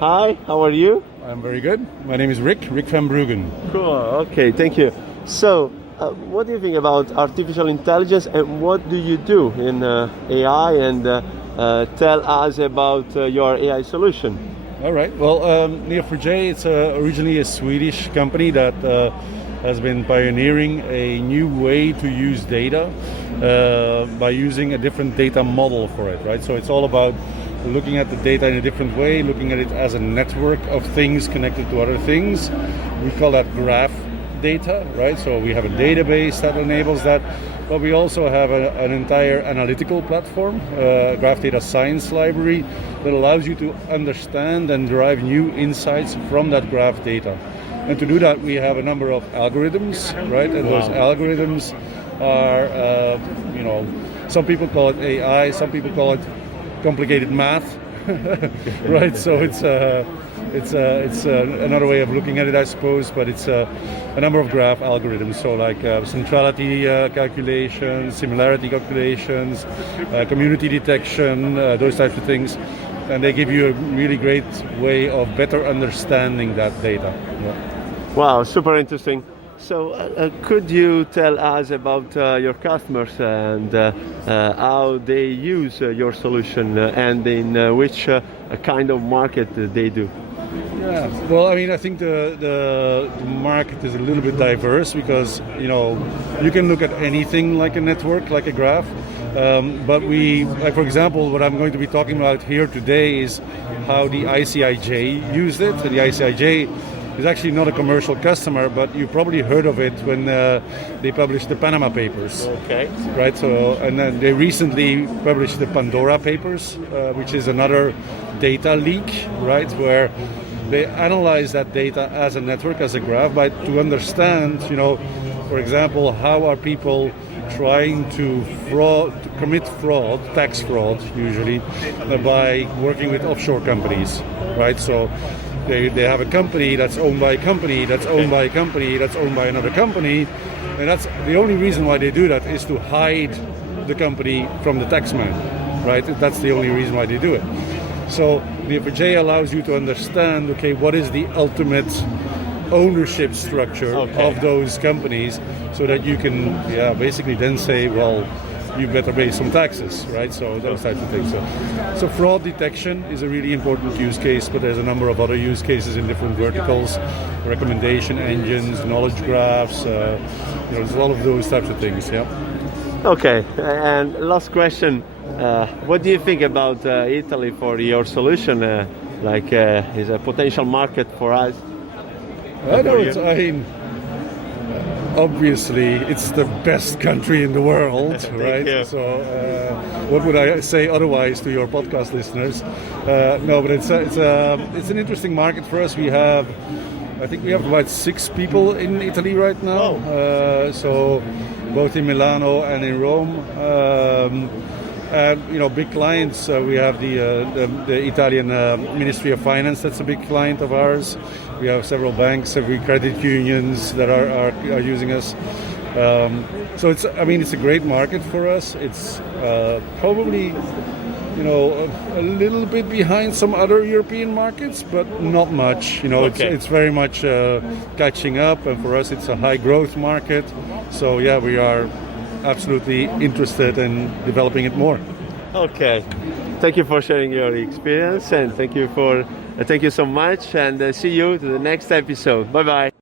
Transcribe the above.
Hi, how are you? I'm very good. My name is Rik Van Bruggen. Cool, okay, thank you. So, what do you think about artificial intelligence and what do you do in AI, and tell us about your AI solution? All right. Well, Neo4j, it's originally a Swedish company that has been pioneering a new way to use data by using a different data model for it, right? So it's all about looking at the data in a different way, looking at it as a network of things connected to other things. We call that graph data, right? So we have a database that enables that, but we also have an entire analytical platform, graph data science library that allows you to understand and derive new insights from that graph data. And to do that, we have a number of algorithms, right? And those algorithms are, some people call it AI, some people call it complicated math, right? So it's another way of looking at it, I suppose. But it's a number of graph algorithms. So like centrality calculations, similarity calculations, community detection, those types of things, and they give you a really great way of better understanding that data. Yeah. Wow, super interesting. So, could you tell us about your customers and how they use your solution and in which kind of market they do? Yeah, well, I mean, I think the market is a little bit diverse because, you can look at anything like a network, like a graph. But like for example, what I'm going to be talking about here today is how the ICIJ used it. And the ICIJ is actually not a commercial customer, but you probably heard of it when they published the Panama Papers. Okay. Right. So, and then they recently published the Pandora Papers, which is another data leak, right, where they analyze that data as a network, as a graph, but to understand, for example, how are people trying to commit fraud, tax fraud usually, by working with offshore companies, right? So they have a company that's owned by a company, that's owned by a company, that's owned by another company, and that's the only reason why they do that is to hide the company from the taxman, right? That's the only reason why they do it. So Neo4j allows you to understand, okay, what is the ultimate ownership structure of those companies, so that you can basically then say, well, you better pay some taxes, right? So those types of things. So fraud detection is a really important use case, but there's a number of other use cases in different verticals, recommendation engines, knowledge graphs, there's a lot of those types of things, yeah. Okay, and last question, what do you think about Italy for your solution? Is a potential market for us? Obviously, it's the best country in the world, right? So, what would I say otherwise to your podcast listeners? No, but it's an interesting market for us. I think we have about 6 people in Italy right now. So, both in Milano and in Rome. Big clients. We have the Italian Ministry of Finance. That's a big client of ours. We have several banks, several credit unions that are using us. So it's a great market for us. It's probably a little bit behind some other European markets, but not much. It's very much catching up, and for us, it's a high growth market. So yeah, we are absolutely interested in developing it more. Okay, thank you for sharing your experience, and thank you so much, and see you to the next episode. Bye bye.